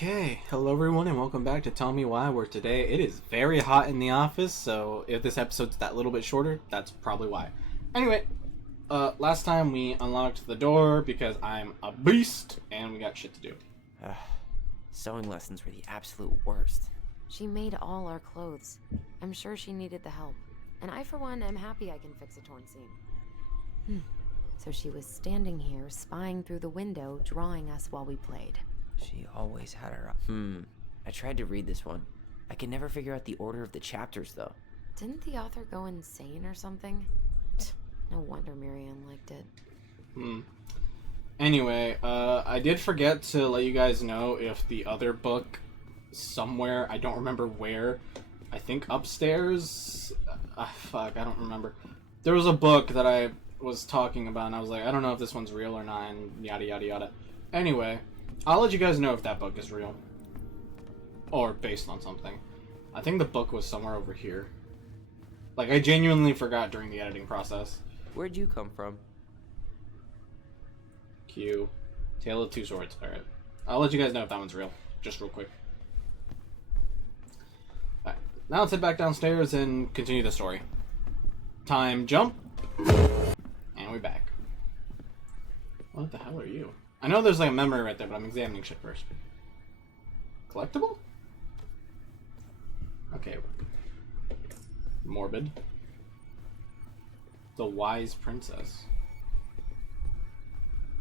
Okay, hello everyone and welcome back to Tell Me Why, where today it is very hot in the office, so if this episode's that little bit shorter, that's probably why. Anyway, last time we unlocked the door because I'm a beast and we got shit to do. Sewing lessons were the absolute worst. She made all our clothes. I'm sure she needed the help. And I, for one, am happy I can fix a torn seam. So she was standing here, spying through the window, drawing us while we played. She always had her... I tried to read this one. I could never figure out the order of the chapters, though. Didn't the author go insane or something? No wonder Marianne liked it. Anyway, I did forget to let you guys know if the other book somewhere, I don't remember where, I think upstairs? Fuck, I don't remember. There was a book that I was talking about and I was like, I don't know if this one's real or not, and yada yada yada. Anyway, I'll let you guys know if that book is real. Or based on something. I think the book was somewhere over here. Like, I genuinely forgot during the editing process. Where'd you come from? Q. Tale of Two Swords. Alright. I'll let you guys know if that one's real. Just real quick. Alright. Now let's head back downstairs and continue the story. Time jump. And we're back. What the hell are you? I know there's like a memory right there, but I'm examining shit first. Collectible? Okay. Morbid. The Wise Princess.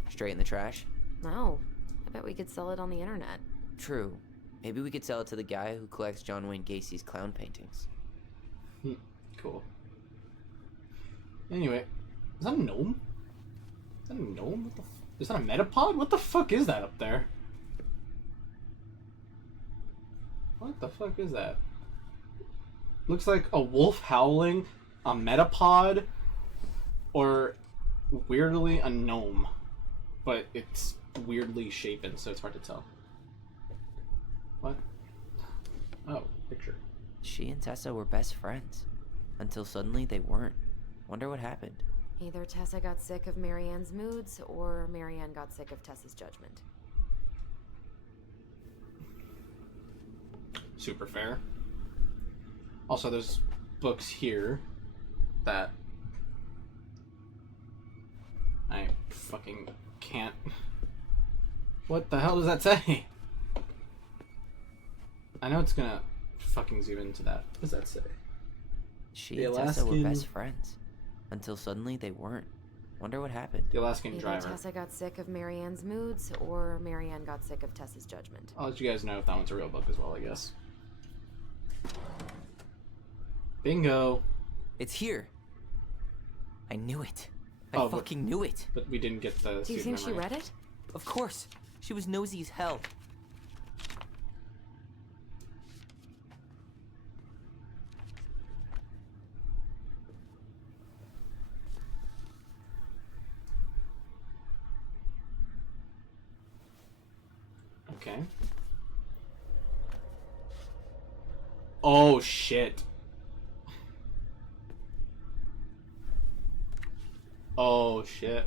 Straight in the trash? No. I bet we could sell it on the internet. True. Maybe we could sell it to the guy who collects John Wayne Gacy's clown paintings. Cool. Anyway, is that a gnome? Is that a gnome? What the is that a metapod? What the fuck is that up there? What the fuck is that? Looks like a wolf howling, a metapod, or weirdly a gnome. But it's weirdly shapen, so it's hard to tell. What? Oh, picture. She and Tessa were best friends. Until suddenly they weren't. Wonder what happened. Either Tessa got sick of Marianne's moods, or Marianne got sick of Tessa's judgment. Super fair. Also, there's books here that I fucking can't. What the hell does that say? I know it's gonna fucking zoom into that. What does that say? She and Tessa were best friends. Until suddenly they weren't. Wonder what happened. The Alaskan Either driver. Tessa got sick of Marianne's moods, or Marianne got sick of Tessa's judgment. I'll let you guys know if that one's a real book as well, I guess. Bingo. It's here. I knew it. I Oh, fucking knew it. But we didn't get the. Do you think she read it? Of course. She was nosy as hell. Okay. Oh shit. Oh shit.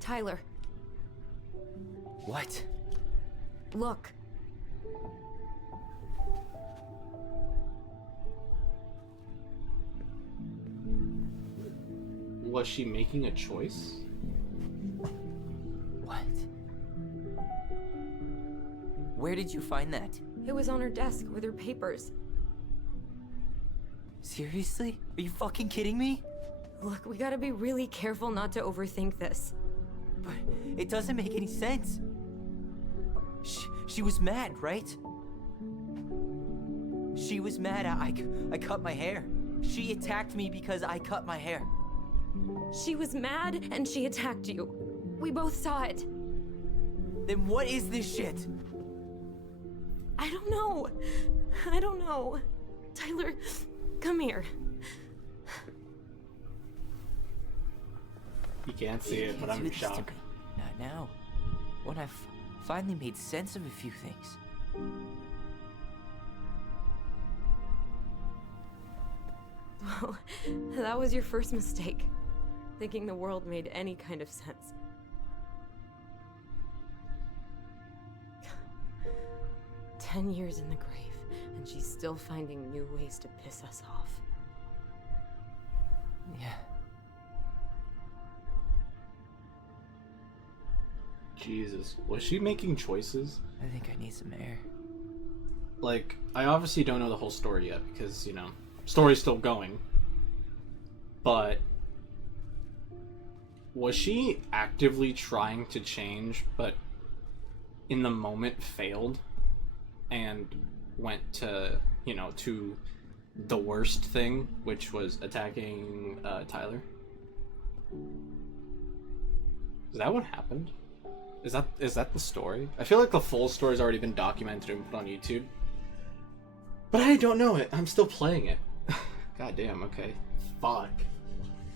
Tyler, What? look. Was she making a choice? What? Where did you find that? It was on her desk with her papers. Seriously? Are you fucking kidding me? Look, we gotta be really careful not to overthink this. But it doesn't make any sense. She was mad, right? She was mad I cut my hair. She attacked me because I cut my hair. She was mad and she attacked you. We both saw it. Then what is this shit? I don't know. I don't know. Tyler, come here. You can't see it, but I'm in shock. Not now. When I've finally made sense of a few things. Well, that was your first mistake. Thinking the world made any kind of sense. "10 years in the grave, and she's still finding new ways to piss us off." Yeah. Jesus. Was she making choices? I think I need some air. Like, I obviously don't know the whole story yet because, you know, story's still going. But was she actively trying to change, but in the moment failed and went to, you know, to the worst thing, which was attacking Tyler? Is that what happened? Is that the story? I feel like the full story's already been documented and put on YouTube. But I don't know it. I'm still playing it. God damn, okay. Fuck.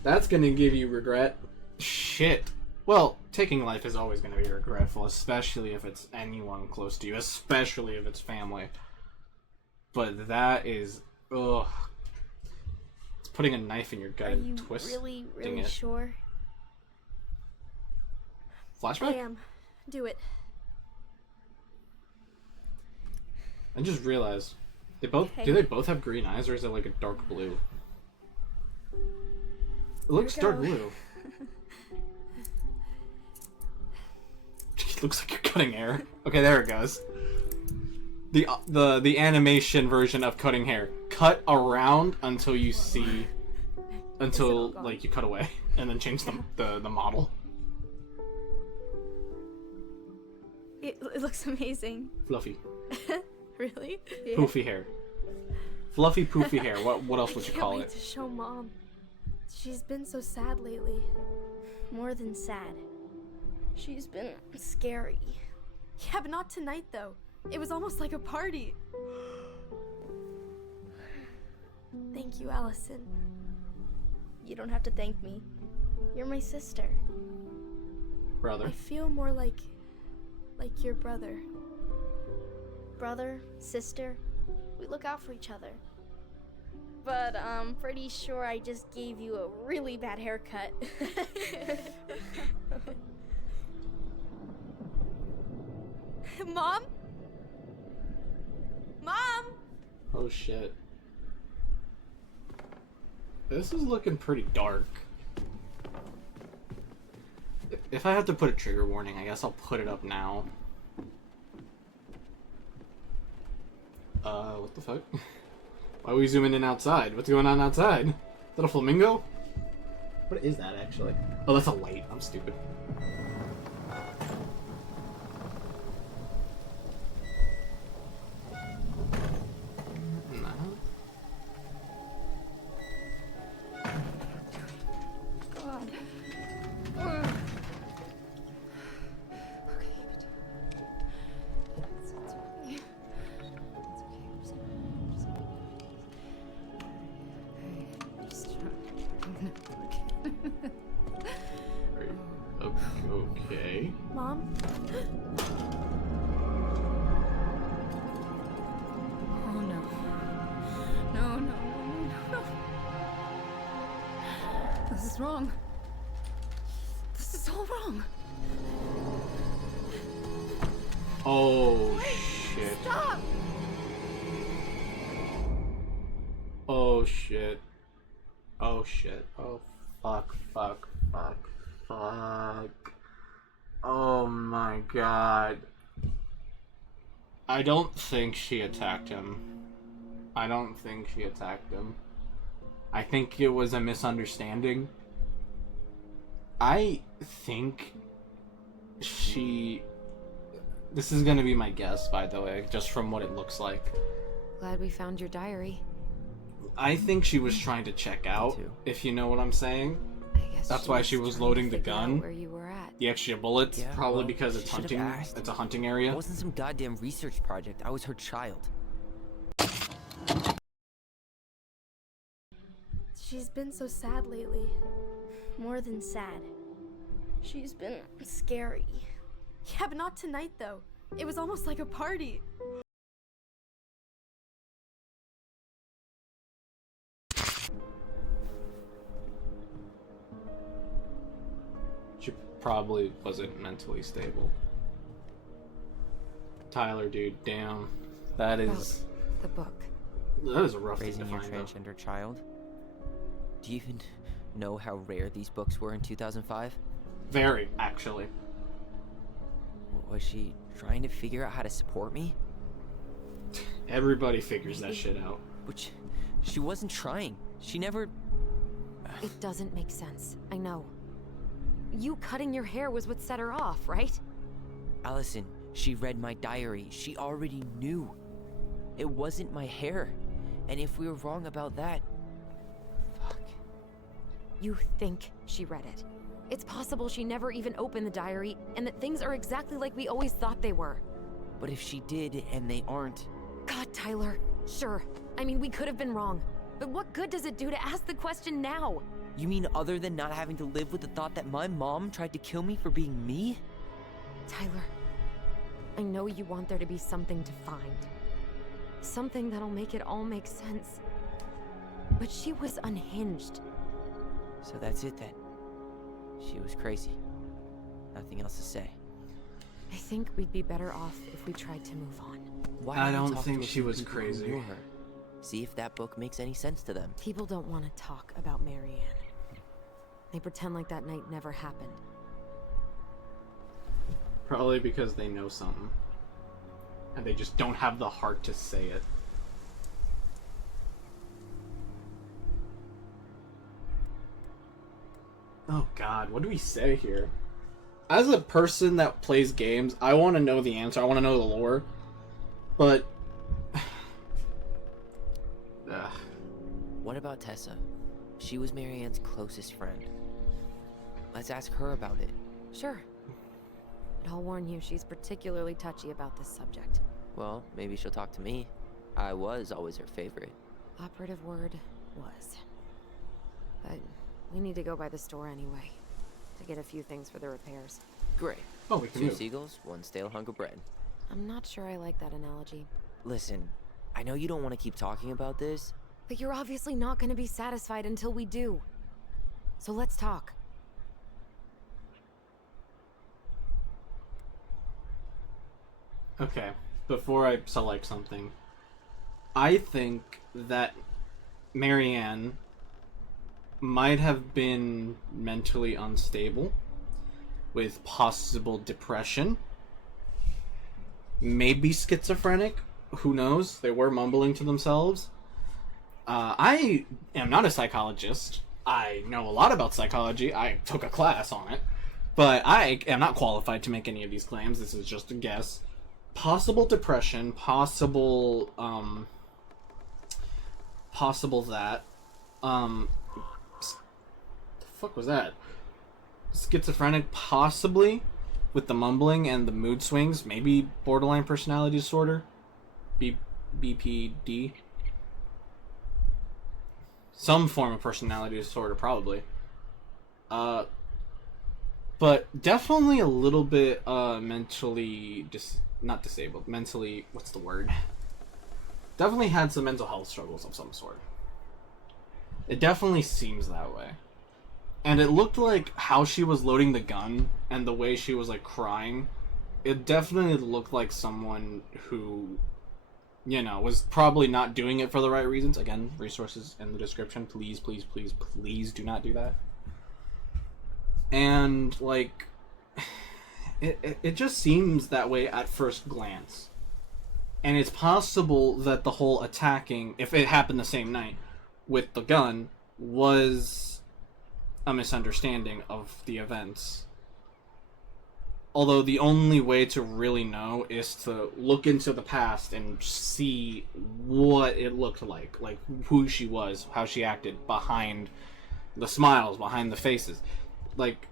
That's gonna give you regret. Shit. Well, taking life is always gonna be regretful, especially if it's anyone close to you, especially if it's family. But that is... ugh. It's putting a knife in your gut and twisting Really, really it. sure? Flashback? I am. Do it. I just realized... Okay. Do they both have green eyes, or is it like a dark blue? It looks Here we dark go. blue. It looks like you're cutting hair. Okay, there it goes. The animation version of cutting hair. Cut around until you see, until like you cut away, and then change the model. It looks amazing. Fluffy, Really? Yeah. poofy hair. Fluffy, poofy hair. What else would you call I it? can't wait to show Mom. She's been so sad lately. More than sad. She's been scary. Yeah, but not tonight though. It was almost like a party. Thank you, Allison. You don't have to thank me. You're my sister. Brother. I feel more like your brother. Brother, sister, we look out for each other. But I'm pretty sure I just gave you a really bad haircut. Mom? Mom? Oh shit. This is looking pretty dark. If I have to put a trigger warning, I guess I'll put it up now. What the fuck? Why are we zooming in outside? What's going on outside? Is that a flamingo? What is that actually? Oh, that's a light. I'm stupid. No. God. Okay. Mom? Oh no. No, no, no, no, no. This is wrong. This is all wrong. Oh shit. Stop! Oh shit. Oh shit. Oh fuck, fuck, fuck, fuck. Oh my god. I don't think she attacked him. I don't think she attacked him. I think it was a misunderstanding. I think she... This is gonna be my guess, by the way, just from what it looks like. Glad we found your diary. I think she was trying to check out, too. if you know what I'm saying. I guess That's why she was trying to loading the figure out gun. where you were at. The extra bullets, Yeah, probably well, because it's she should've hunting. asked. It's a hunting It area. wasn't some goddamn research project. I was her child. She's been so sad lately. More than sad. She's been scary. Yeah, but not tonight though. It was almost like a party. probably wasn't mentally stable. Tyler, dude, damn. That is The book. a rough thing Raising to your find out. transgender child? Do you even know how rare these books were in 2005? Very, actually. Was she trying to figure out how to support me? Everybody figures that shit out. Which she wasn't trying. She never... It doesn't make sense. I know. You cutting your hair was what set her off, right? Allison, she read my diary. She already knew. It wasn't my hair. And if we were wrong about that... Fuck. You think she read it. It's possible she never even opened the diary, and that things are exactly like we always thought they were. But if she did, and they aren't... God, Tyler. Sure. I mean, we could have been wrong. But what good does it do to ask the question now? You mean other than not having to live with the thought that my mom tried to kill me for being me? Tyler, I know you want there to be something to find. Something that'll make it all make sense. But she was unhinged. So that's it then. She was crazy. Nothing else to say. I think we'd be better off if we tried to move on. Why I we don't talk think to a she few was people who crazy. knew her? See if that book makes any sense to them. People don't want to talk about Marianne. They pretend like that night never happened. Probably because they know something. And they just don't have the heart to say it. Oh god, what do we say here? As a person that plays games, I want to know the answer. I want to know the lore. But... Ugh. What about Tessa? She was Marianne's closest friend. Let's ask her about it. Sure. But I'll warn you, she's particularly touchy about this subject. Well, maybe she'll talk to me. I was always her favorite. Operative word was. But we need to go by the store anyway. To get a few things for the repairs. Great. Oh, we can 2 move. seagulls, 1 stale hunk of bread. I'm not sure I like that analogy. Listen, I know you don't want to keep talking about this. But you're obviously not going to be satisfied until we do. So let's talk. Okay, before I select something, I think that Marianne might have been mentally unstable with possible depression, maybe schizophrenic, who knows, they were mumbling to themselves. I am not a psychologist. I know a lot about psychology. I took a class on it, but I am not qualified to make any of these claims. This is just a guess. Possible depression, possible that, the fuck was that? Schizophrenic, possibly, with the mumbling and the mood swings, maybe borderline personality disorder, BPD, some form of personality disorder, probably. But definitely a little bit mentally not disabled, mentally, what's the word? Definitely had some mental health struggles of some sort. It definitely seems that way. And it looked like how she was loading the gun and the way she was like crying, it definitely looked like someone who, you know, was probably not doing it for the right reasons. Again, resources in the description. Please, please, please, please do not do that. And like, it just seems that way at first glance. And it's possible that the whole attacking, if it happened the same night with the gun, was a misunderstanding of the events. Although the only way to really know is to look into the past and see what it looked like who she was, how she acted behind the smiles, behind the faces. Like,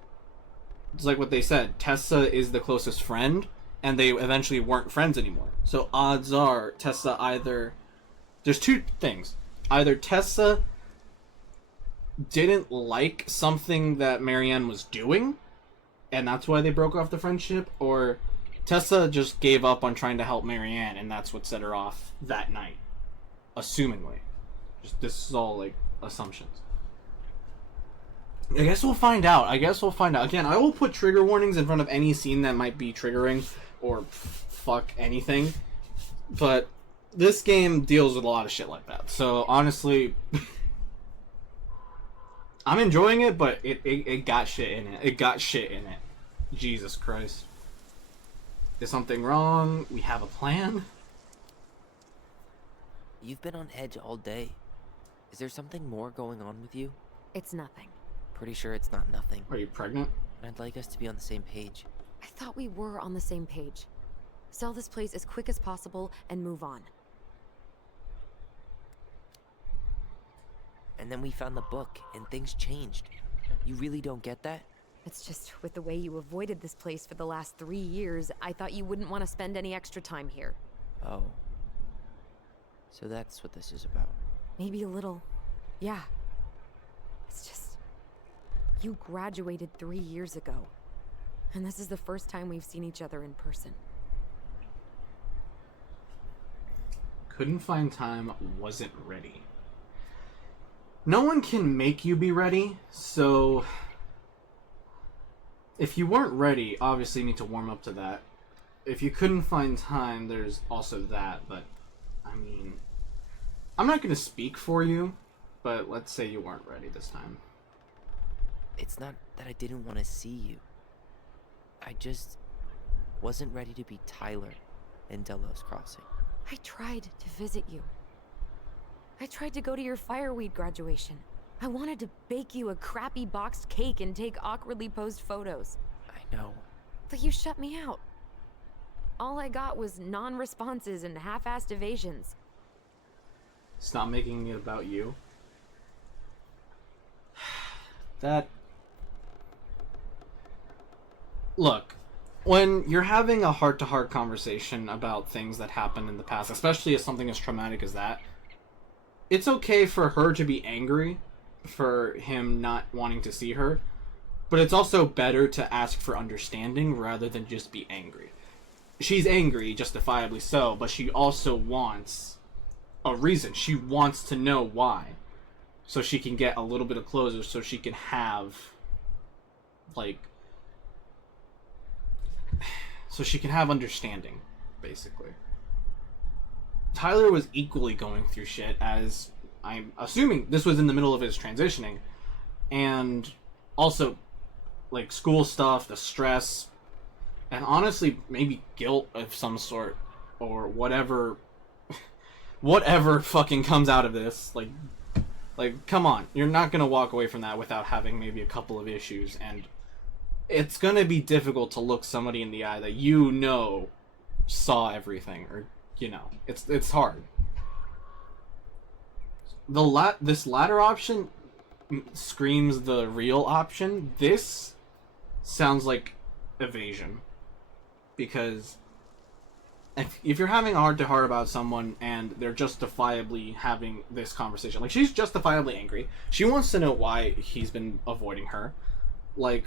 it's like what they said, Tessa is the closest friend, and they eventually weren't friends anymore. So odds are Tessa either... There's two things. Either Tessa didn't like something that Marianne was doing, and that's why they broke off the friendship, or Tessa just gave up on trying to help Marianne, and that's what set her off that night. Assumingly. This is all, like, assumptions. I guess we'll find out. Again, I will put trigger warnings in front of any scene that might be triggering or fuck anything. But this game deals with a lot of shit like that. So honestly, I'm enjoying it, but it got shit in it. It got shit in it. Jesus Christ. Is something wrong? We have a plan? You've been on edge all day. Is there something more going on with you? It's nothing. Pretty sure it's not nothing. Are you pregnant? And I'd like us to be on the same page. I thought we were on the same page. Sell this place as quick as possible and move on. And then we found the book, and things changed. You really don't get that? It's just with the way you avoided this place for the last 3 years, I thought you wouldn't want to spend any extra time here. Oh. So that's what this is about. Maybe a little. Yeah. It's just... You graduated 3 years ago. And this is the first time we've seen each other in person. Couldn't find time, wasn't ready. No one can make you be ready, so... If you weren't ready, obviously you need to warm up to that. If you couldn't find time, there's also that, but... I mean... I'm not going to speak for you, but let's say you weren't ready this time. It's not that I didn't want to see you. I just wasn't ready to be Tyler in Delos Crossing. I tried to visit you. I tried to go to your fireweed graduation. I wanted to bake you a crappy boxed cake and take awkwardly posed photos. I know. But you shut me out. All I got was non-responses and half-assed evasions. Stop making it about you. That... Look, when you're having a heart-to-heart conversation about things that happened in the past, especially as something as traumatic as that, it's okay for her to be angry for him not wanting to see her, but it's also better to ask for understanding rather than just be angry. She's angry, justifiably so, but she also wants a reason. She wants to know why, so she can get a little bit of closure, so she can have, like... So she can have understanding, basically. Tyler was equally going through shit, as I'm assuming this was in the middle of his transitioning. And also, like, school stuff, the stress, and honestly, maybe guilt of some sort, or whatever fucking comes out of this. Like, come on. You're not gonna walk away from that without having maybe a couple of issues, and it's gonna be difficult to look somebody in the eye that you know saw everything, or, you know, it's hard. This latter option screams the real option. This sounds like evasion, because if you're having a heart-to-heart about someone and they're justifiably having this conversation, like, she's justifiably angry, she wants to know why he's been avoiding her, like,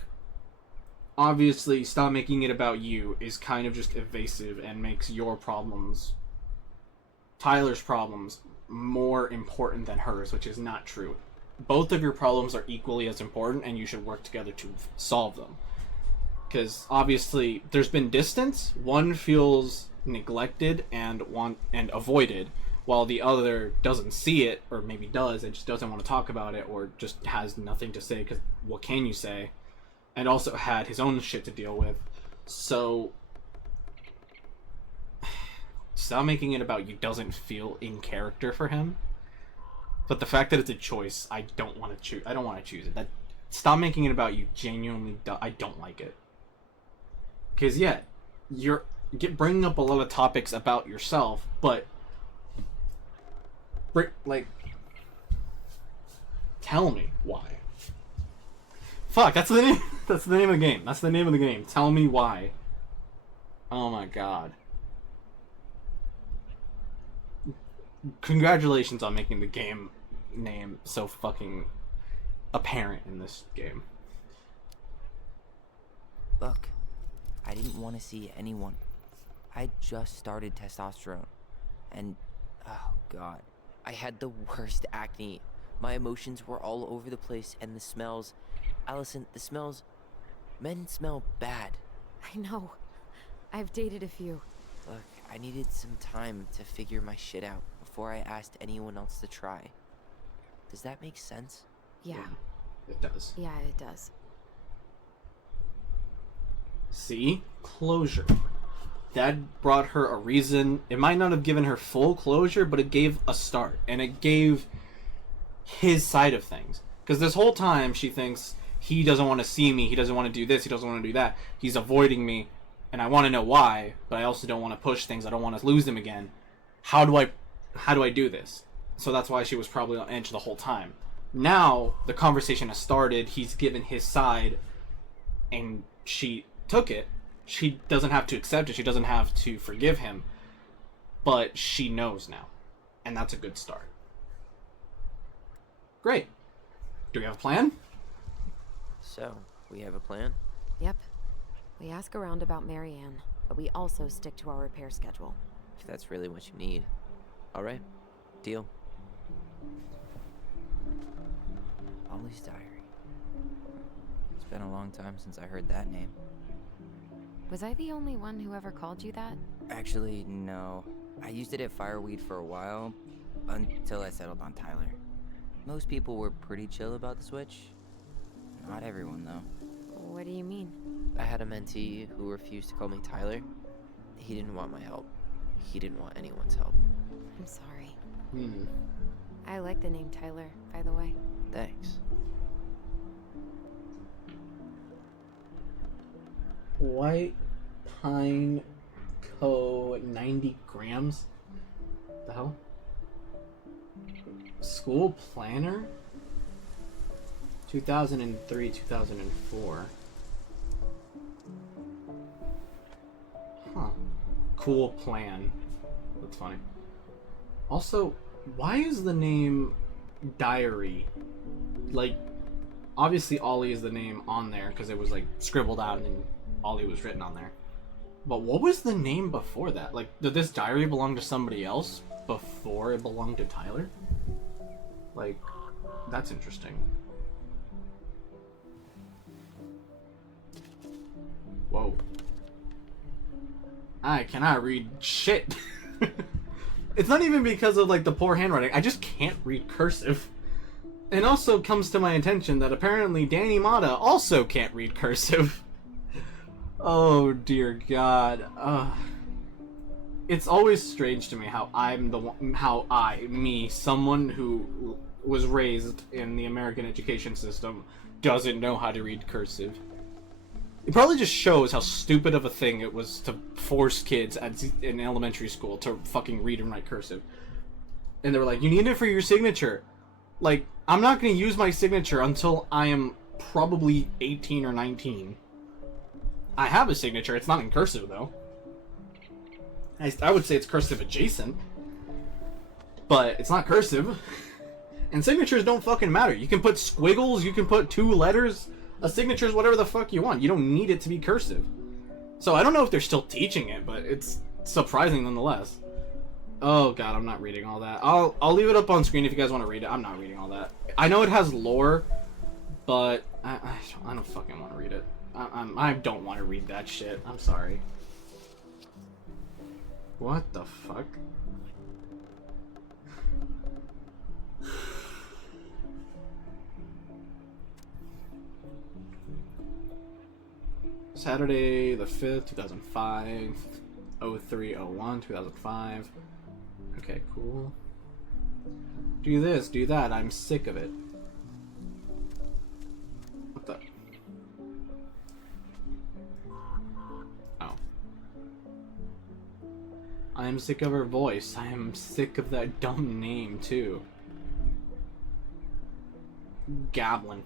obviously, stop making it about you is kind of just evasive and makes your problems, Tyler's problems, more important than hers, which is not true. Both of your problems are equally as important, and you should work together to solve them. Because obviously, there's been distance. One feels neglected and avoided, while the other doesn't see it, or maybe does, and just doesn't want to talk about it, or just has nothing to say, because what can you say? And also had his own shit to deal with. So stop making it about you doesn't feel in character for him. But the fact that it's a choice, I don't want to choose. I don't want to choose it. Stop making it about you. Genuinely, I don't like it. Because yeah, you're bringing up a lot of topics about yourself, but like, tell me why. Fuck, that's the name. That's the name of the game. That's the name of the game. Tell me why. Oh my god. Congratulations on making the game name so fucking apparent in this game. Look, I didn't want to see anyone. I just started testosterone. And, oh god, I had the worst acne. My emotions were all over the place, and the smells, Allison, the smells... Men smell bad. I know. I've dated a few. Look, I needed some time to figure my shit out before I asked anyone else to try. Does that make sense? Yeah. It does. Yeah, it does. See? Closure. That brought her a reason. It might not have given her full closure, but it gave a start. And it gave his side of things. Because this whole time she thinks he doesn't want to see me, he doesn't want to do this, he doesn't want to do that. He's avoiding me, and I want to know why, but I also don't want to push things. I don't want to lose him again. How do I do this? So that's why she was probably on edge the whole time. Now the conversation has started, he's given his side, and she took it. She doesn't have to accept it, she doesn't have to forgive him, but she knows now, and that's a good start. Great. Do we have a plan? So, we have a plan? Yep. We ask around about Marianne, but we also stick to our repair schedule. If that's really what you need. Alright. Deal. Ollie's diary. It's been a long time since I heard that name. Was I the only one who ever called you that? Actually, no. I used it at Fireweed for a while, until I settled on Tyler. Most people were pretty chill about the switch. Not everyone, though. What do you mean? I had a mentee who refused to call me Tyler. He didn't want my help. He didn't want anyone's help. I'm sorry. Hmm. I like the name Tyler, by the way. Thanks. White Pine Co. 90 grams? The hell? School planner? 2003, 2004. Huh. Cool plan. That's funny. Also, why is the name Diary? Like, obviously Ollie is the name on there because it was like scribbled out and then Ollie was written on there. But what was the name before that? Like, did this diary belong to somebody else before it belonged to Tyler? Like, that's interesting. Whoa. I cannot read shit. It's not even because of, like, the poor handwriting. I just can't read cursive. It also comes to my attention that apparently Danny Mata also can't read cursive. Oh, dear God. It's always strange to me how someone who was raised in the American education system, doesn't know how to read cursive. It probably just shows how stupid of a thing it was to force kids in elementary school to fucking read and write cursive. And they were like, you need it for your signature. Like, I'm not going to use my signature until I am probably 18 or 19. I have a signature, it's not in cursive though. I would say it's cursive adjacent. But it's not cursive. And signatures don't fucking matter. You can put squiggles, you can put 2 letters. A signature is whatever the fuck you want. You don't need it to be cursive. So I don't know if they're still teaching it, but it's surprising nonetheless. Oh god, I'm not reading all that. I'll leave it up on screen if you guys want to read it. I'm not reading all that. I know it has lore, but I don't fucking want to read it. I don't want to read that shit. I'm sorry. What the fuck? Saturday the 5th, 2005, 0301, 2005. Okay, cool. Do this, do that, I'm sick of it. What the? Oh. I am sick of her voice. I am sick of that dumb name, too. Gablin.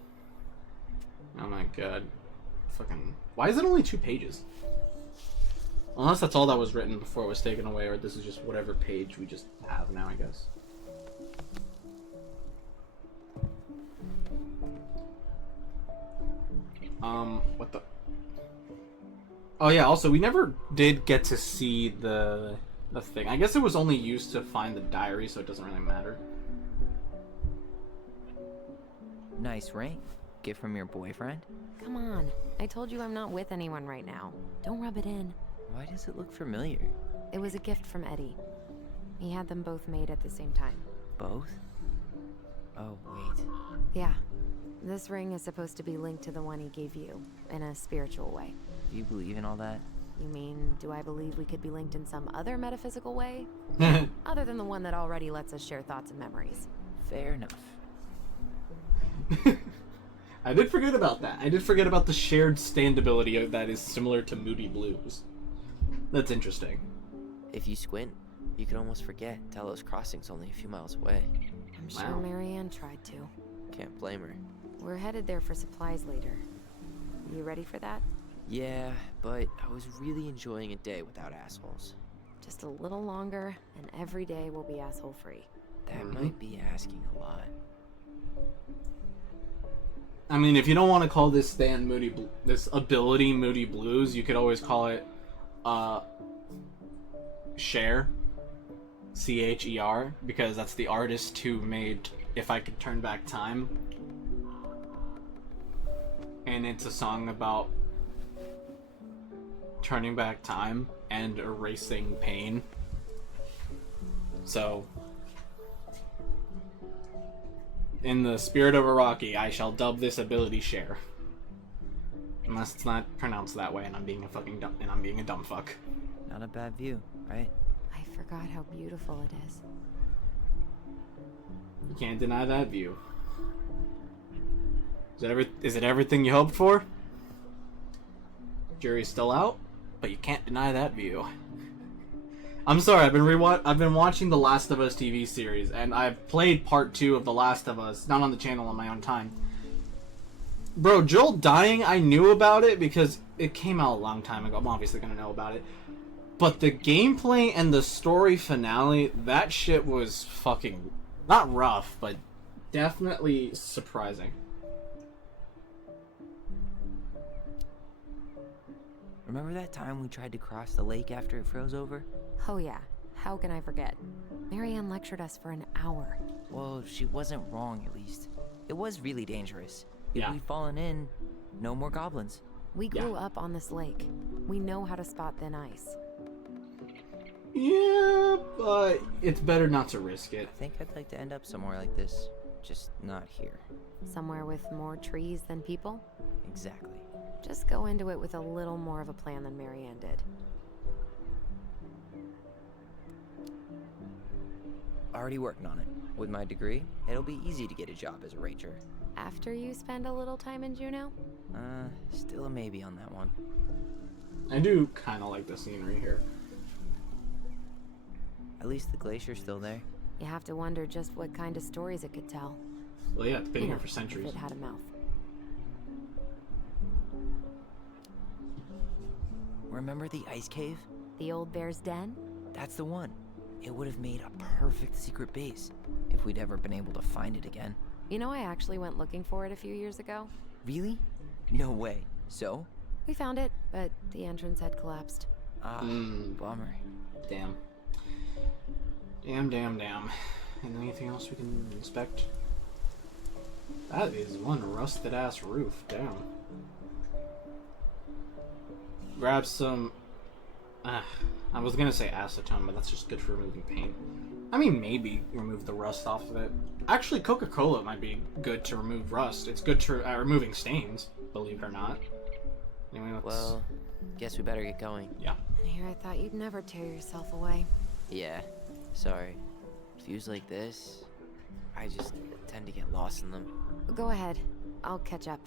Oh my god. Fucking... Why is it only 2 pages? Unless that's all that was written before it was taken away, or this is just whatever page we just have now, I guess. What the... Oh yeah, also, we never did get to see the thing. I guess it was only used to find the diary, so it doesn't really matter. Nice ring. gift from your boyfriend? Come on. I told you I'm not with anyone right now. Don't rub it in. Why does it look familiar? It was a gift from Eddie. He had them both made at the same time. Both? Oh, wait. Yeah. This ring is supposed to be linked to the one he gave you, in a spiritual way. Do you believe in all that? You mean, do I believe we could be linked in some other metaphysical way? Other than the one that already lets us share thoughts and memories. Fair enough. I did forget about that. I did forget about the shared standability that is similar to Moody Blues. That's interesting. If you squint, you can almost forget Telos Crossing's only a few miles away. I'm sure Wow. Marianne tried to. Can't blame her. We're headed there for supplies later. You ready for that? Yeah, but I was really enjoying a day without assholes. Just a little longer, and every day will be asshole-free. That Mhm. might be asking a lot. I mean, if you don't want to call this this ability Moody Blues, you could always call it Cher, Cher, because that's the artist who made If I Could Turn Back Time. And it's a song about turning back time and erasing pain. So, in the spirit of Iraqi, I shall dub this ability Cher. Unless it's not pronounced that way and I'm being a dumb fuck. Not a bad view, right? I forgot how beautiful it is. You can't deny that view. Is it everything you hoped for? Jury's still out, but you can't deny that view. I'm sorry, I've been watching the Last of Us TV series, and I've played part 2 of The Last of Us, not on the channel on my own time. Bro, Joel dying, I knew about it because it came out a long time ago. I'm obviously gonna know about it. But the gameplay and the story finale, that shit was fucking, not rough, but definitely surprising. Remember that time we tried to cross the lake after it froze over? Oh yeah, how can I forget? Marianne lectured us for an hour. Well, she wasn't wrong, at least. It was really dangerous. If Yeah. we'd fallen in, no more goblins. We grew up on this lake. We know how to spot thin ice. Yeah, but it's better not to risk it. I think I'd like to end up somewhere like this, just not here. Somewhere with more trees than people? Exactly. Just go into it with a little more of a plan than Marianne did. Already working on it. With my degree, it'll be easy to get a job as a ranger. After you spend a little time in Juneau? Still a maybe on that one. I do kind of like the scenery here. At least the glacier's still there. You have to wonder just what kind of stories it could tell. Well, yeah, it's been You here know, for centuries. if it had a mouth. Remember the ice cave? The old bear's den? That's the one. It would have made a perfect secret base if we'd ever been able to find it again. You know, I actually went looking for it a few years ago. Really? No way. So? We found it, but the entrance had collapsed. Bummer. Damn. Damn. And anything else we can inspect? That is one rusted ass roof. Damn. Grab some. I was gonna say acetone, but that's just good for removing paint. I mean, maybe remove the rust off of it. Actually, Coca-Cola might be good to remove rust. It's good to removing stains, believe it or not. Anyway, let's... Well, guess we better get going. Yeah. Here, I thought you'd never tear yourself away. Yeah, sorry. Views like this, I just tend to get lost in them. Go ahead. I'll catch up.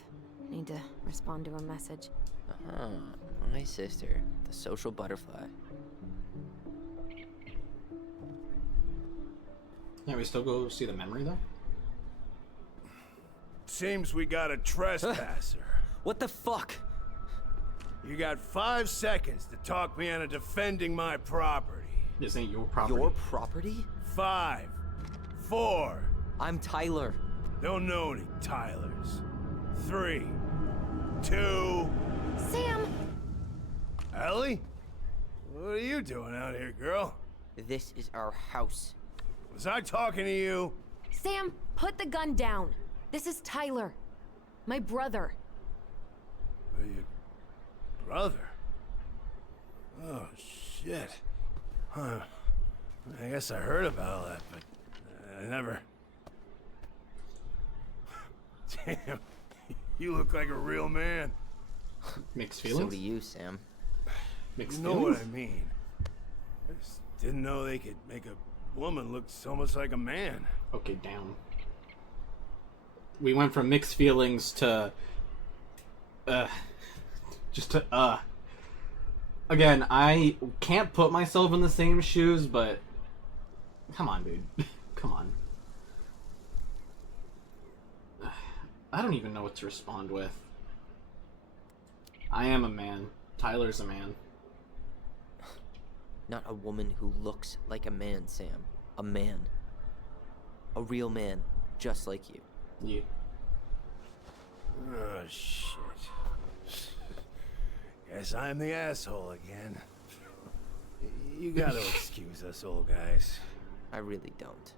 Need to respond to a message. Uh-huh. My sister, the social butterfly. Yeah, we still go see the memory, though? Seems we got a trespasser. What the fuck? You got 5 seconds to talk me into defending my property. This ain't your property. Your property? 5, 4. I'm Tyler. Don't know any Tylers. 3, 2. Sam! Ellie? What are you doing out here, girl? This is our house. Was I talking to you? Sam, put the gun down. This is Tyler. My brother. Your brother? Oh, shit. Huh. I guess I heard about all that, but I never... Damn. You look like a real man. Mixed So feelings? do you, Sam. Mixed You know feelings? what I mean. I just didn't know they could make a woman look so much like a man. Okay, down. We went from mixed feelings to... just to, Again, I can't put myself in the same shoes, but... Come on, dude. Come on. I don't even know what to respond with. I am a man. Tyler's a man. Not a woman who looks like a man, Sam. A man. A real man, just like you. Yeah. Oh, shit. Guess I'm the asshole again. You gotta excuse us old guys. I really don't.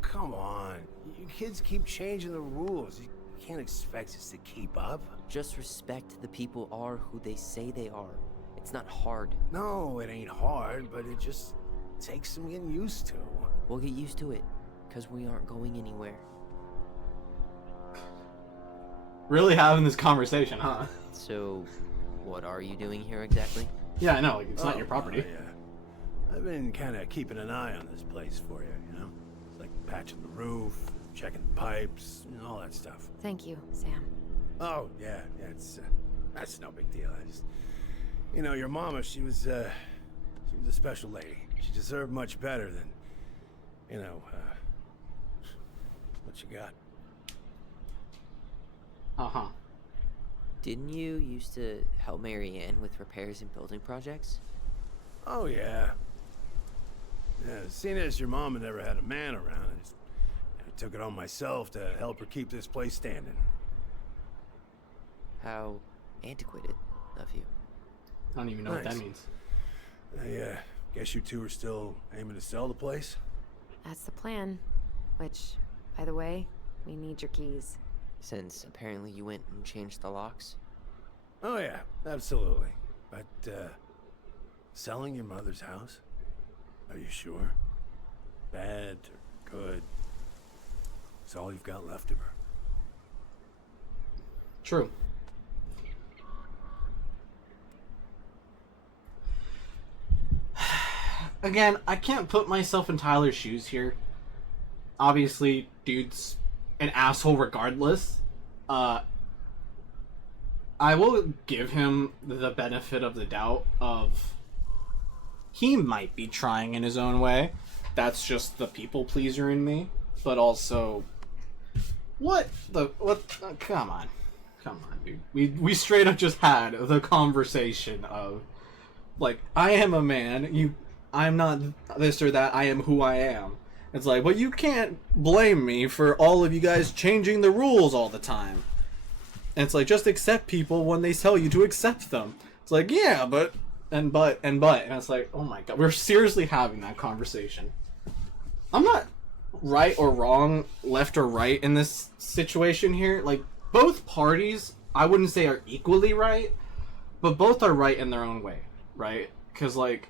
Come on. You kids keep changing the rules. You can't expect us to keep up. Just respect the people are who they say they are. It's not hard. No, it ain't hard, but it just takes some getting used to. We'll get used to it, because we aren't going anywhere. Really having this conversation, huh? So, what are you doing here exactly? Yeah, I know. Like, it's not your Oh, property. Yeah. I've been kind of keeping an eye on this place for you, you know? Like patching the roof, checking pipes, and all that stuff. Thank you, Sam. Oh, yeah, it's, that's no big deal. I just, you know, your mama, she was a special lady. She deserved much better than, you know, what you got. Uh-huh. Didn't you used to help Mary Ann with repairs and building projects? Oh, yeah. Yeah, seeing as your mama never had a man around, I took it on myself to help her keep this place standing. How antiquated of you. I don't even know what that Nice. means. I guess you two are still aiming to sell the place? That's the plan. Which, by the way, we need your keys. Since apparently you went and changed the locks? Oh, yeah, absolutely. But, selling your mother's house? Are you sure? Bad or good? It's all you've got left of her. True. Again, I can't put myself in Tyler's shoes here. Obviously, dude's an asshole regardless. I will give him the benefit of the doubt of he might be trying in his own way. That's just the people pleaser in me. But also, come on, dude. We straight up just had the conversation of, like, I am a man. I'm not this or that. I am who I am. It's like, well, you can't blame me for all of you guys changing the rules all the time. And it's like, just accept people when they tell you to accept them. It's like, yeah, but. And it's like, oh my god, we're seriously having that conversation. I'm not right or wrong, left or right in this situation here. Like, both parties, I wouldn't say are equally right, but both are right in their own way, right? Because, like,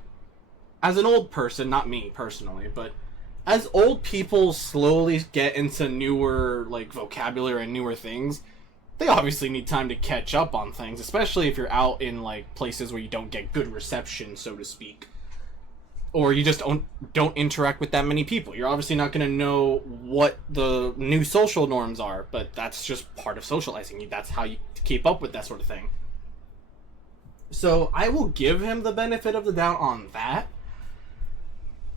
as an old person, not me personally, but as old people slowly get into newer, like, vocabulary and newer things, they obviously need time to catch up on things, especially if you're out in, like, places where you don't get good reception, so to speak. Or you just don't interact with that many people. You're obviously not going to know what the new social norms are, but that's just part of socializing. That's how you keep up with that sort of thing. So I will give him the benefit of the doubt on that.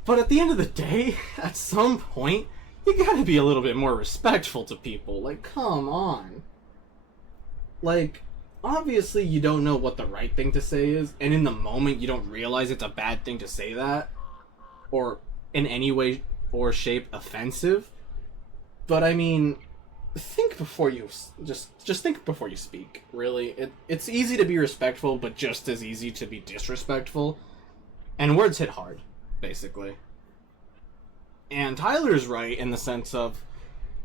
But at the end of the day, at some point, you gotta be a little bit more respectful to people. Like, come on. Like, obviously you don't know what the right thing to say is, and in the moment you don't realize it's a bad thing to say that, or in any way or shape offensive. But I mean, think before you just think before you speak. Really, it's easy to be respectful, but just as easy to be disrespectful. And words hit hard, basically. And Tyler's right in the sense of,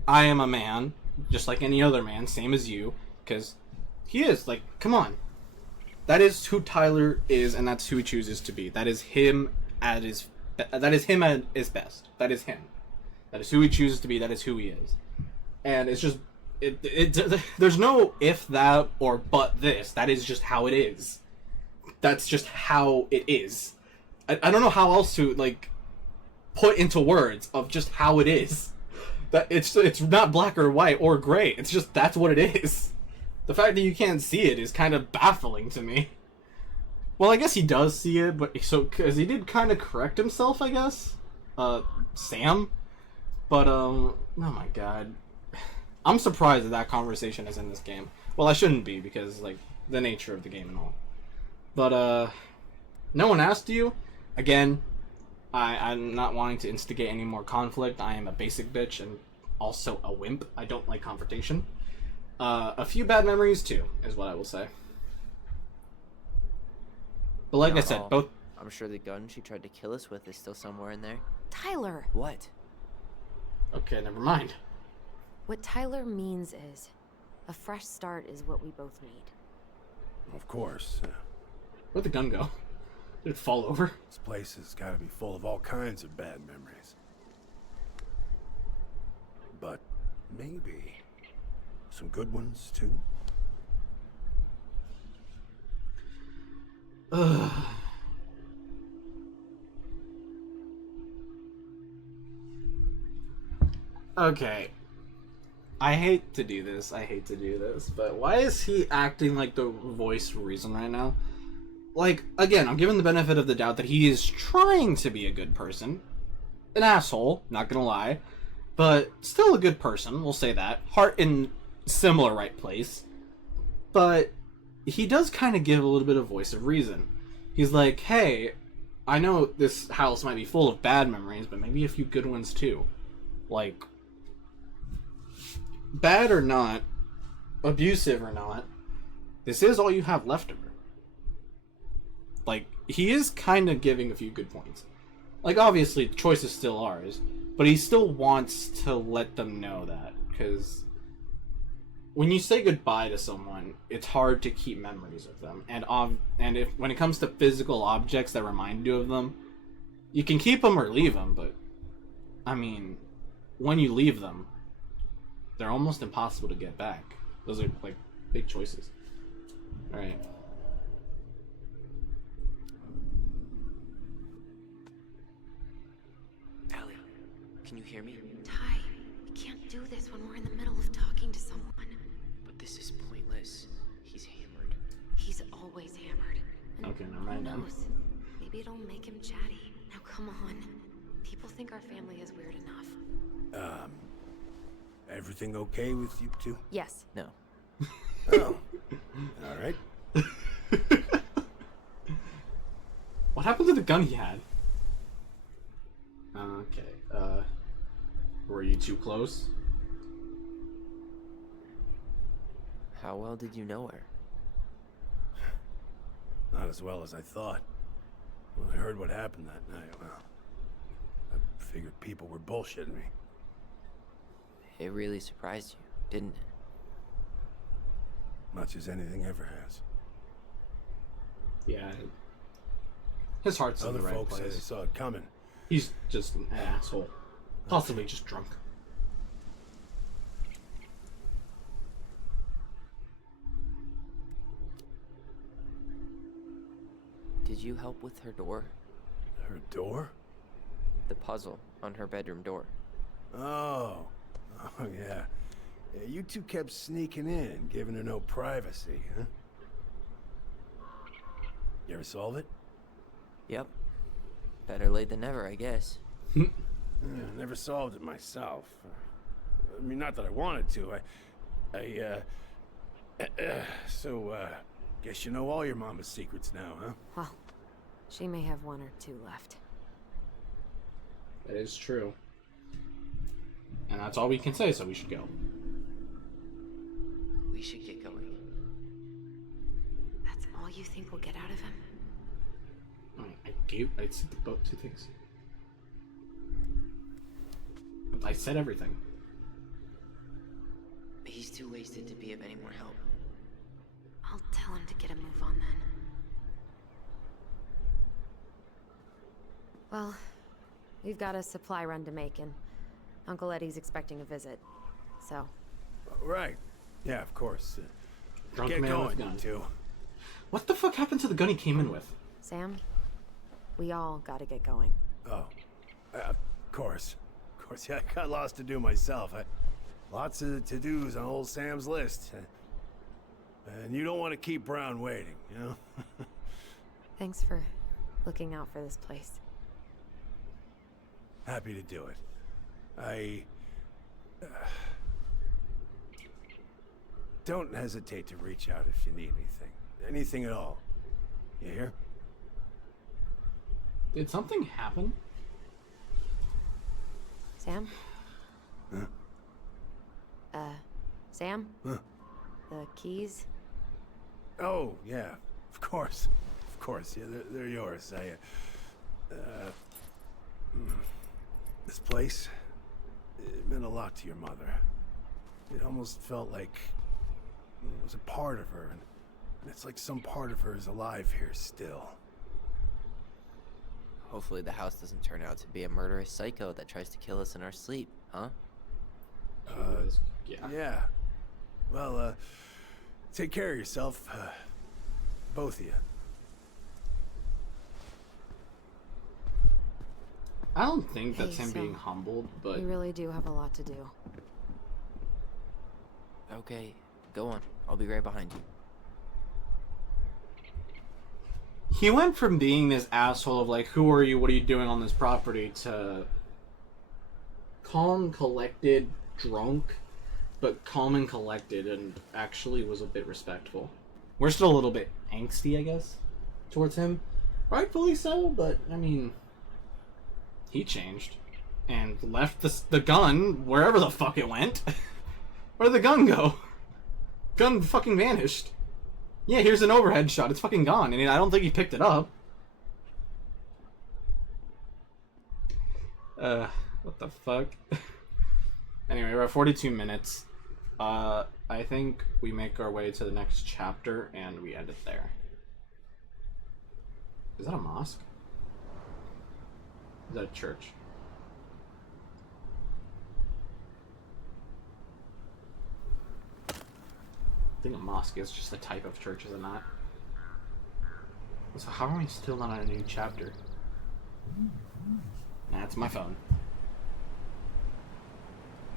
I am a man. just like any other man, same as you, because he is, like, come on. That is who Tyler is, and that's who he chooses to be. That is him at his best. That is him. That is who he chooses to be. That is who he is. And it's just, there's no if that or but this. That is just how it is. That's just how it is. I don't know how else to, like, put into words of just how it is. That it's not black or white or gray. It's just that's what it is. The fact that you can't see it is kind of baffling to me. Well, I guess he does see it, but because he did kind of correct himself, I guess. Sam. But oh my god, I'm surprised that conversation is in this game. Well, I shouldn't be because, like, the nature of the game and all. But no one asked you. Again, I'm not wanting to instigate any more conflict. I am a basic bitch and also a wimp. I don't like confrontation. A few bad memories too, is what I will say. But like I said, both... I'm sure the gun she tried to kill us with is still somewhere in there. Tyler! What? Okay, never mind. What Tyler means is, a fresh start is what we both need. Of course. Where'd the gun go? Did it fall over? This place has got to be full of all kinds of bad memories. But maybe some good ones, too? Okay. I hate to do this, but why is he acting like the voice for reason right now? Like, again, I'm giving the benefit of the doubt that he is trying to be a good person. An asshole, not gonna lie. But still a good person, we'll say that. Heart in similar right place. But he does kind of give a little bit of voice of reason. He's like, hey, I know this house might be full of bad memories, but maybe a few good ones too. Like, bad or not, abusive or not, this is all you have left of her. Like, he is kind of giving a few good points. Like, obviously, the choice is still ours, but he still wants to let them know that, because when you say goodbye to someone, it's hard to keep memories of them. And if when it comes to physical objects that remind you of them, you can keep them or leave them, but, I mean, when you leave them, they're almost impossible to get back. Those are, like, big choices. Alright. Allie, can you hear me? Ty, we can't do this when we're in the middle of talking to someone. But this is pointless. He's hammered. He's always hammered. And Okay, never mind who then. knows? Maybe it'll make him chatty. Now come on. People think our family is weird enough. Everything okay with you two? Yes. No. Oh. All right. What happened to the gun he had? Okay, were you too close? How well did you know her? Not as well as I thought. When I heard what happened that night, well, I figured people were bullshitting me. It really surprised you, didn't it? Much as anything ever has. Yeah. His heart's in Other the right folks say they place. saw it coming. He's just an asshole. Possibly just drunk. Did you help with her door? Her door? The puzzle on her bedroom door. Oh. Oh, yeah. Yeah, you two kept sneaking in, giving her no privacy, huh? You ever solve it? Yep. Better late than never, I guess. Yeah, I never solved it myself. I mean, not that I wanted to. So, guess you know all your mama's secrets now, huh? Well, she may have one or two left. That is true. And that's all we can say, so we should go. We should get going. That's all you think we'll get out of him? I said both two things. I said everything. too wasted to be of any more help. I'll tell him to get a move on then. Well, we've got a supply run to make, and Uncle Eddie's expecting a visit. So, Right. Yeah, of course. Drunk Get man going, with gun. you two. What the fuck happened to the gun he came in with? Sam, we all gotta get going. Oh, of course. Of course, yeah, I got lots to do myself. Lots of to-dos on old Sam's list. And you don't want to keep Brown waiting, you know? Thanks for looking out for this place. Happy to do it. Don't hesitate to reach out if you need anything. Anything at all. You hear? Did something happen? Sam? Huh? Sam? Huh? The keys? Oh, yeah. Of course. Of course. Yeah, they're yours. This place, it meant a lot to your mother. It almost felt like it was a part of her, and it's like some part of her is alive here still. Hopefully the house doesn't turn out to be a murderous psycho that tries to kill us in our sleep, huh? Yeah. Yeah. Well, take care of yourself, both of you. I don't think that's Hey, him so being humbled, but We really do have a lot to do. Okay, go on. I'll be right behind you. he went from being this asshole of like, who are you, what are you doing on this property, to calm, collected, drunk, but calm and collected, and actually was a bit respectful. We're still a little bit angsty, I guess, towards him. Rightfully so, but, I mean, he changed. And left the gun wherever the fuck it went. Where'd the gun go? Gun fucking vanished. Yeah, here's an overhead shot. It's fucking gone. And I don't think he picked it up. What the fuck? Anyway, we're at 42 minutes. I think we make our way to the next chapter and we end it there. Is that a mosque? Is that a church? I think a mosque is just a type of church, is it not? So how are we still not on a new chapter? That's my phone.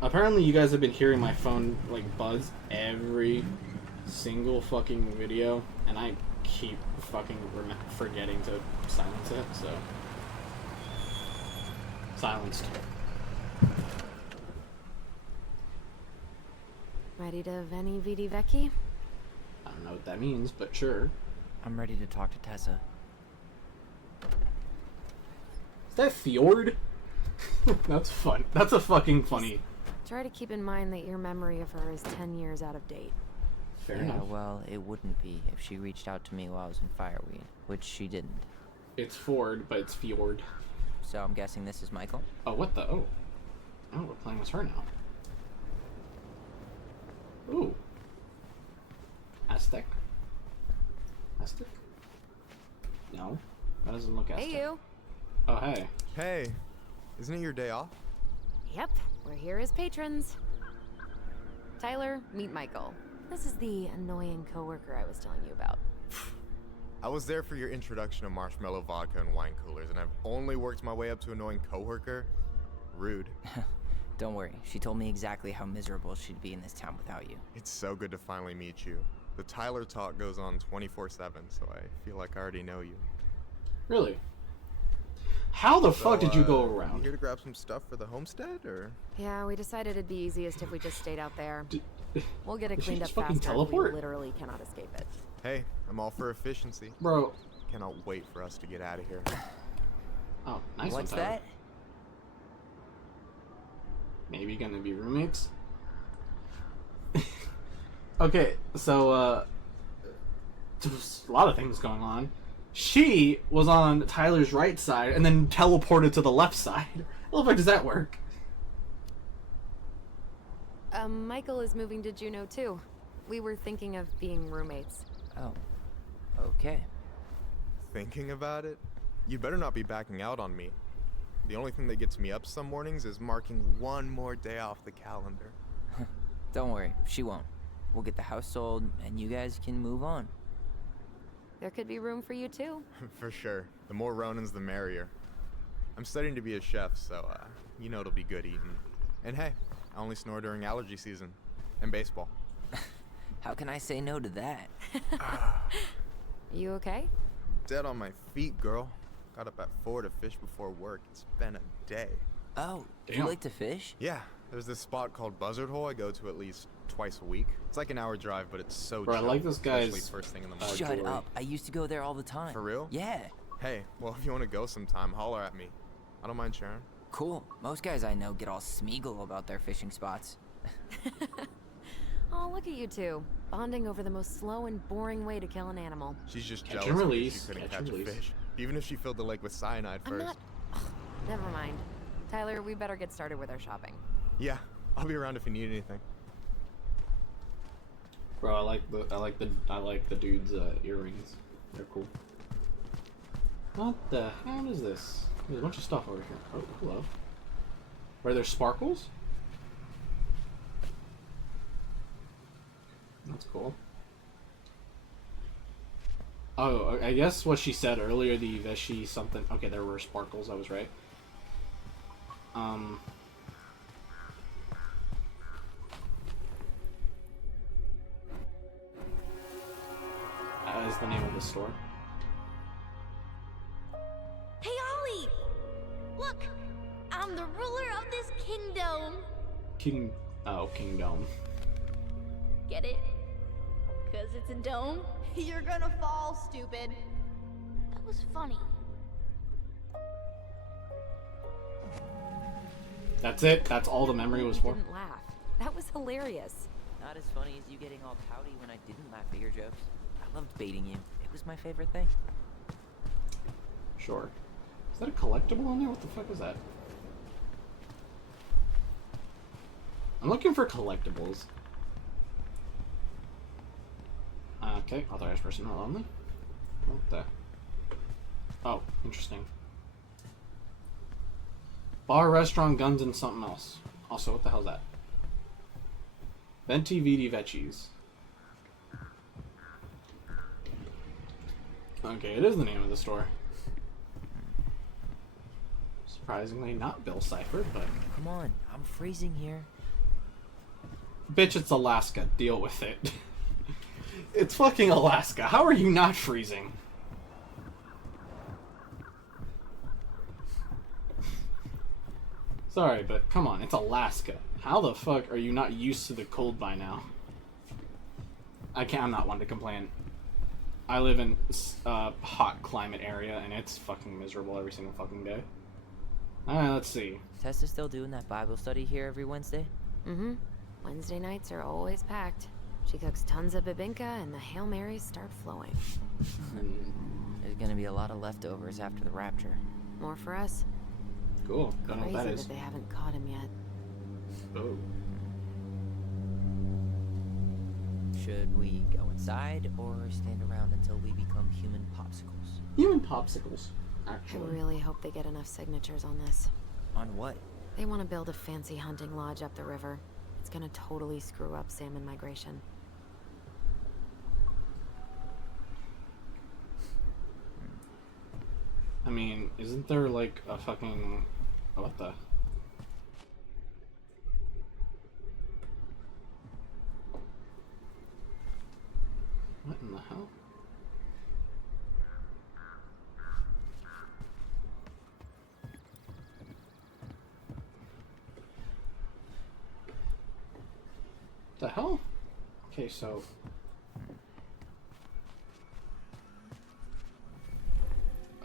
Apparently you guys have been hearing my phone like buzz every single fucking video, and I keep fucking forgetting to silence it, so... Silenced. Ready to Veni Vidi Vici? I don't know what that means, but sure. I'm ready to talk to Tessa. Is that Fjord? That's fun. That's a fucking funny. Try to keep in mind that your memory of her is 10 years out of date. Fair Yeah, enough. well, it wouldn't be if she reached out to me while I was in Fireweed, which she didn't. It's Ford, but it's Fjord. So I'm guessing this is Michael? Oh, what the? Oh, we're playing as her now. Ooh. Aztec. Aztec? No, that doesn't look Aztec. Hey, you. Oh, hey. Hey, isn't it your day off? Yep, we're here as patrons. Tyler, meet Michael. This is the annoying coworker I was telling you about. I was there for your introduction of marshmallow vodka and wine coolers, and I've only worked my way up to annoying coworker. Rude. Don't worry, she told me exactly how miserable she'd be in this town without you. It's so good to finally meet you. The Tyler talk goes on 24/7, so I feel like I already know you. Really? How the fuck did you go You around? here to grab some stuff for the homestead, or? Yeah, we decided it'd be easiest if we just stayed out there. We'll get it Did she cleaned up just fucking faster. teleport? We literally cannot escape it. Hey, I'm all for efficiency. Bro. Cannot wait for us to get out of here. Oh, nice What's one, Tyler. that? Maybe gonna be roommates? Okay, so, there's a lot of things going on. She was on Tyler's right side and then teleported to the left side. How the fuck does that work? Michael is moving to Juneau too. We were thinking of being roommates. Oh, okay. Thinking about it? You better not be backing out on me. The only thing that gets me up some mornings is marking one more day off the calendar. Don't worry, she won't. We'll get the house sold, and you guys can move on. There could be room for you too. For sure. The more Ronins, the merrier. I'm studying to be a chef, so, you know it'll be good eating. And hey, I only snore during allergy season. And baseball. How can I say no to that? You okay? Dead on my feet, girl. Got up at 4 to fish before work. It's been a day. Oh, you Damn. like to fish? Yeah, there's this spot called Buzzard Hole I go to at least twice a week. It's like an hour drive, but it's so Bro, I chill, like this especially guy's, first thing in the morning. Shut jewelry. up. I used to go there all the time. For real? Yeah. Hey, well, if you want to go sometime, holler at me. I don't mind sharing. Cool. Most guys I know get all Smeagol about their fishing spots. Oh, look at you two. Bonding over the most slow and boring way to kill an animal. She's just Catch jealous and because release, she couldn't catch and catch a release. fish. Even if she filled the lake with cyanide I'm first. not... Ugh, never mind. Tyler, we better get started with our shopping. Yeah, I'll be around if you need anything. Bro, I like the dude's earrings. They're cool. What the hell is this? There's a bunch of stuff over here. Oh, hello. Are there sparkles? That's cool. Oh, I guess what she said earlier, the Veshi something. Okay, there were sparkles. I was right. Is the name of the store. Hey, Ollie! Look! I'm the ruler of this kingdom! Kingdom. Get it? Because it's a dome? You're gonna fall, stupid. That was funny. That's it. That's all the memory was for. Didn't laugh. That was hilarious. Not as funny as you getting all pouty when I didn't laugh at your jokes. I loved baiting you. It was my favorite thing. Sure. Is that a collectible on there? What the fuck is that? I'm looking for collectibles. Okay, authorized person not only. What the? Oh, interesting. Bar, restaurant, guns, and something else. Also, what the hell is that? Venti Vidi Vecchis. Okay, it is the name of the store. Surprisingly, not Bill Cipher, but... Come on, I'm freezing here. Bitch, it's Alaska. Deal with it. It's fucking Alaska. How are you not freezing? Sorry, but come on, it's Alaska. How the fuck are you not used to the cold by now? I'm not one to complain. I live in a hot climate area, and it's fucking miserable every single fucking day. Alright, let's see. Tessa's still doing that Bible study here every Wednesday? Mm-hmm. Wednesday nights are always packed. She cooks tons of bibinka, and the Hail Marys start flowing. There's gonna be a lot of leftovers after the rapture. More for us. Cool. Don't know Crazy what that that is. they haven't caught him yet. Oh. Should we go inside or stand around until we become human popsicles? Human popsicles, I actually. really hope they get enough signatures on this. On what? They want to build a fancy hunting lodge up the river. It's gonna totally screw up salmon migration. I mean, isn't there like a fucking... What the... What in the hell? The hell? Okay, so...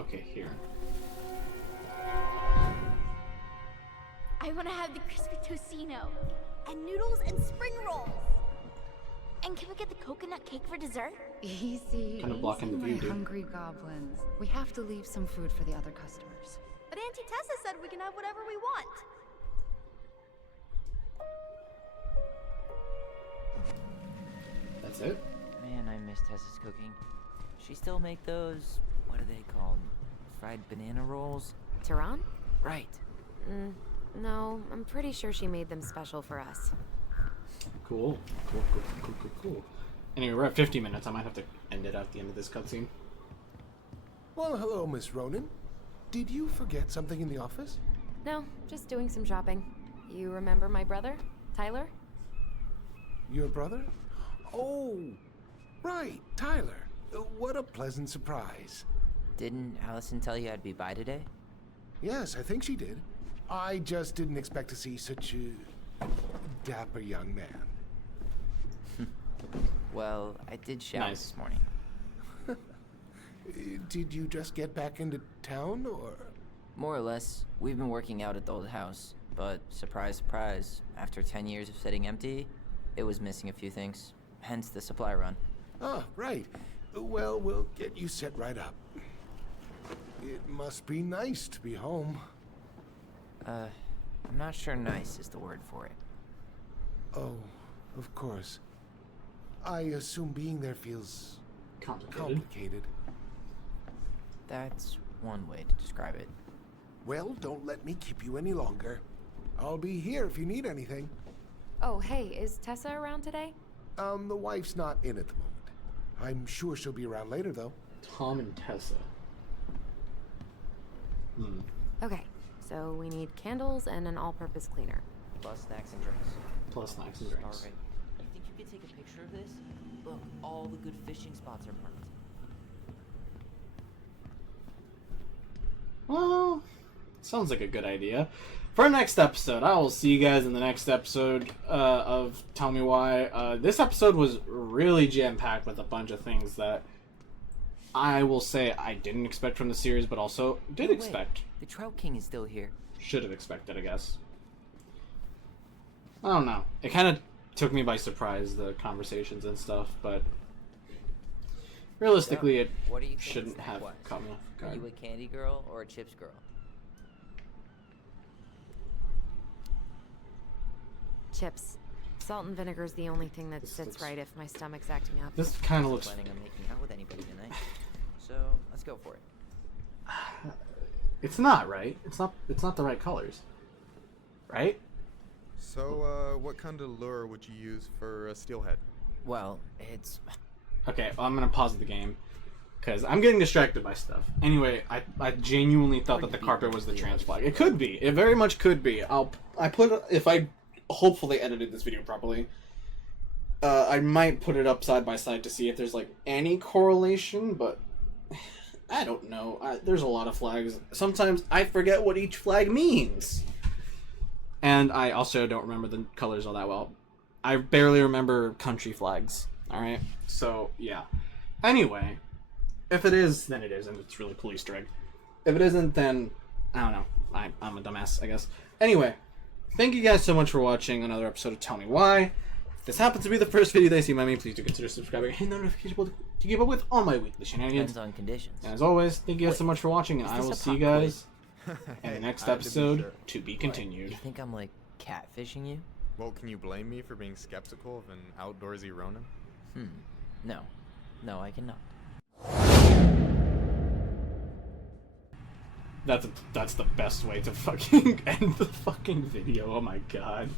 Okay, here. I want to have the crispy tocino, and noodles and spring rolls. And can we get the coconut cake for dessert? Easy, Kinda blocking the my view, dude. hungry goblins. We have to leave some food for the other customers. But Auntie Tessa said we can have whatever we want. miss Tessa's cooking. She still make those, what are they called? Fried banana rolls? Tehran? Right. No, I'm pretty sure she made them special for us. Cool. Cool. Anyway, we're at 50 minutes. I might have to end it at the end of this cutscene. Well, hello, Miss Ronan. Did you forget something in the office? No, just doing some shopping. You remember my brother, Tyler? Your brother? Oh, right, Tyler. What a pleasant surprise. Didn't Allison tell you I'd be by today? Yes, I think she did. I just didn't expect to see such a dapper young man. Well, I did shower Nice. this morning. Did you just get back into town, or? More or less, we've been working out at the old house, but surprise, surprise, after 10 years of sitting empty, it was missing a few things, hence the supply run. Ah, right. Well, we'll get you set right up. It must be nice to be home. I'm not sure nice is the word for it. Oh, of course. I assume being there feels complicated. That's one way to describe it. Well, don't let me keep you any longer. I'll be here if you need anything. Oh, hey, is Tessa around today? The wife's not in at the moment. I'm sure she'll be around later, though. Tom and Tessa. Okay, so we need candles and an all-purpose cleaner. Plus snacks and drinks. Plus snacks and drinks. Alright. You think you could take a picture of this? Look, all the good fishing spots are marked. Well, sounds like a good idea. For our next episode, I will see you guys in the next episode of Tell Me Why. This episode was really jam-packed with a bunch of things that I will say I didn't expect from the series, but also did expect. The Trout King is still here. Should have expected, I guess. I don't know. It kind of took me by surprise, the conversations and stuff, but realistically, it What do you think shouldn't is have next? come off Are guard. you a candy girl or a chips girl? Chips. Salt and vinegar's the only thing that This sits looks- right if my stomach's acting up. This kind of looks... Planning on making out with anybody tonight. So let's go for it. It's not, right? It's not the right colors. Right? So, what kind of lure would you use for a steelhead? Well, it's Okay, well, I'm gonna pause the game because I'm getting distracted by stuff. Anyway, I genuinely thought that the carpet was the trans flag. It could be. It very much could be. If I hopefully edited this video properly, I might put it up side by side to see if there's like any correlation, but I don't know. There's a lot of flags. Sometimes I forget what each flag means. And I also don't remember the colors all that well. I barely remember country flags. Alright? So, yeah. Anyway, if it is, then it is, and it's really cool Easter egg. If it isn't, then I don't know. I'm a dumbass, I guess. Anyway, thank you guys so much for watching another episode of Tell Me Why. If this happens to be the first video they see by me, please do consider subscribing and hit the notification bell to keep up with all my weekly shenanigans. depends on conditions. And as always, thank you guys so much for watching, and is I this will a see you pop guys in the Hey, next I had to be episode sure. to be You continued. think I'm like catfishing you? Well, can you blame me for being skeptical of an outdoorsy Ronin? No. No, I cannot. That's the best way to fucking end the fucking video. Oh my god.